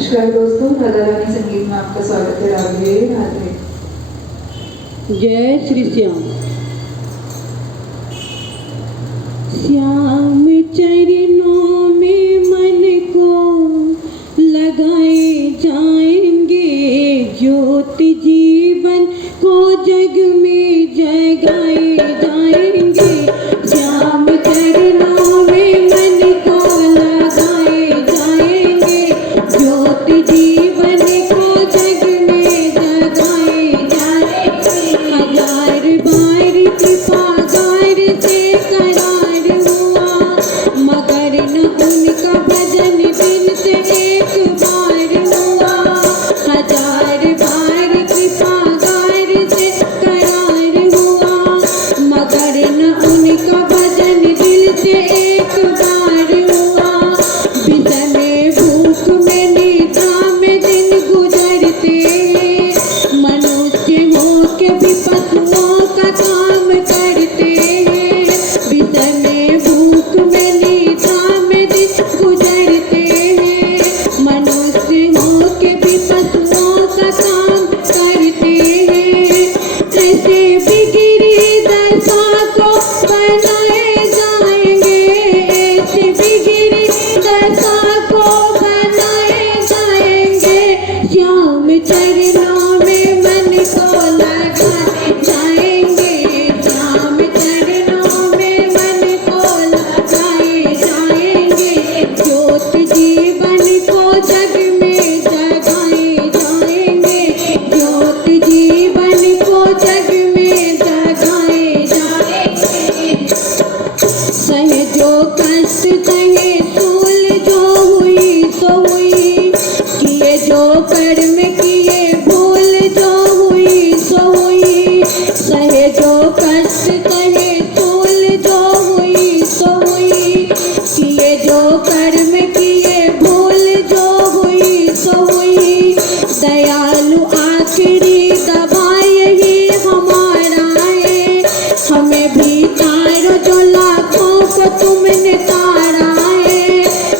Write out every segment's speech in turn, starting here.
नमस्कार दोस्तों, राधा रानी संगीत में आपका स्वागत है। राधे राधे। जय श्री श्याम। श्याम चरणों में मन को लगाए जाएंगे, ज्योति जीवन को जग में जगाए जाएंगे। श्याम चरणों में मन को लगाए जाएंगे, ज्योति जीवन को जग में जगाए जाएंगे। हजार बार कृपा गार से करार हुआ, मगर न उनका भजन दिल से एक बार हुआ। हजार बार कृपा गार से करार हुआ, मगर न उनका भजन दिल से एक बार हुआ। बिसमे भूख में निद्रा में दिन गुजरते हैं, मनुष्य हो के भी पशुओं का काम करते हैं। बिसमे भूख में निद्रा में दिन गुजरते हैं, मनुष्य हो के भी पशुओं का काम करते हैं। ऐसे बिगड़ी दशा को बनाए जाएंगे, ऐसे बिगड़ी दशा को बनाए जाएंगे। श्याम चरणों में मन को लगाए जाएंगे, श्याम चरणों में मन को लगाए जाएंगे। ज्योति जीवन को जग में जगाए जाएंगे, ज्योति जीवन को जग में जगाए जाएंगे। सहे जो कष्ट सहे सूल जो हुई सो हुई, किए जो कर्म किए भूल जो हुई सो हुई। सहे जो कष्ट सहे सूल जो हुई सो हुई, किए जो कर्म किए भूल जो हुई सो हुई। दयालु आखिरी दवा यही हमारा है, हमें भी तारो जो लाखों को तुमने तारा है।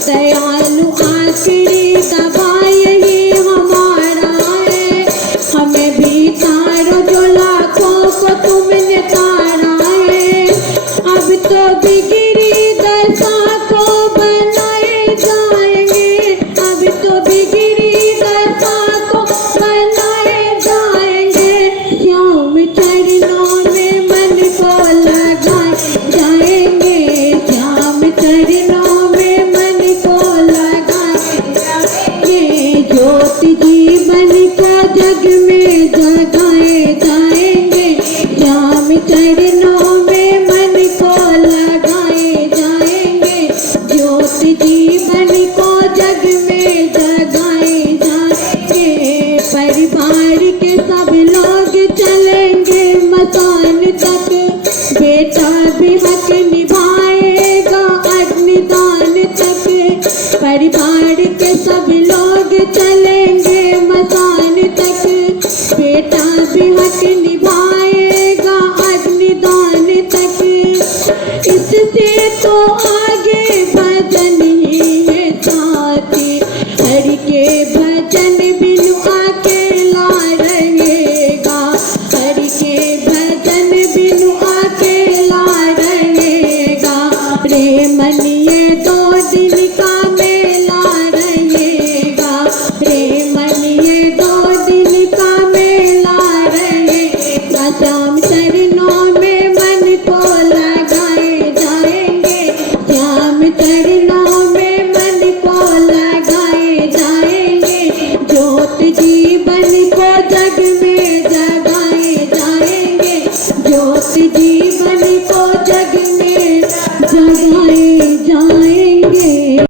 दयालु आखिरी दवा यही हमारा है, हमें भी तारो जो लाखों को तुमने तारा है। अब तो बिगड़ी दशा को बनाए जाएंगे, अब तो बिगड़ी दशा को बनाए जाएंगे। श्याम चरणों में मन को लगाए जाएंगे, श्याम चरणों में मन को लगाए जाएंगे। ज्योति जीवन का जग में जगाए जाएंगे, श्याम चरणों में मन को लगाए जाएंगे। ज्योति जीवन को जग में जगाए जाएंगे। परिवार के सब लोग चलेंगे मसान तक, बेटा भी हक निभाएगा अग्निदान तक। परिवार के सब लोग चलेंगे मसान तक, बेटा भी हक निभाएगा अग्निदान तक। इससे तो आगे भजन ही है साथी, हरि के भजन बिनु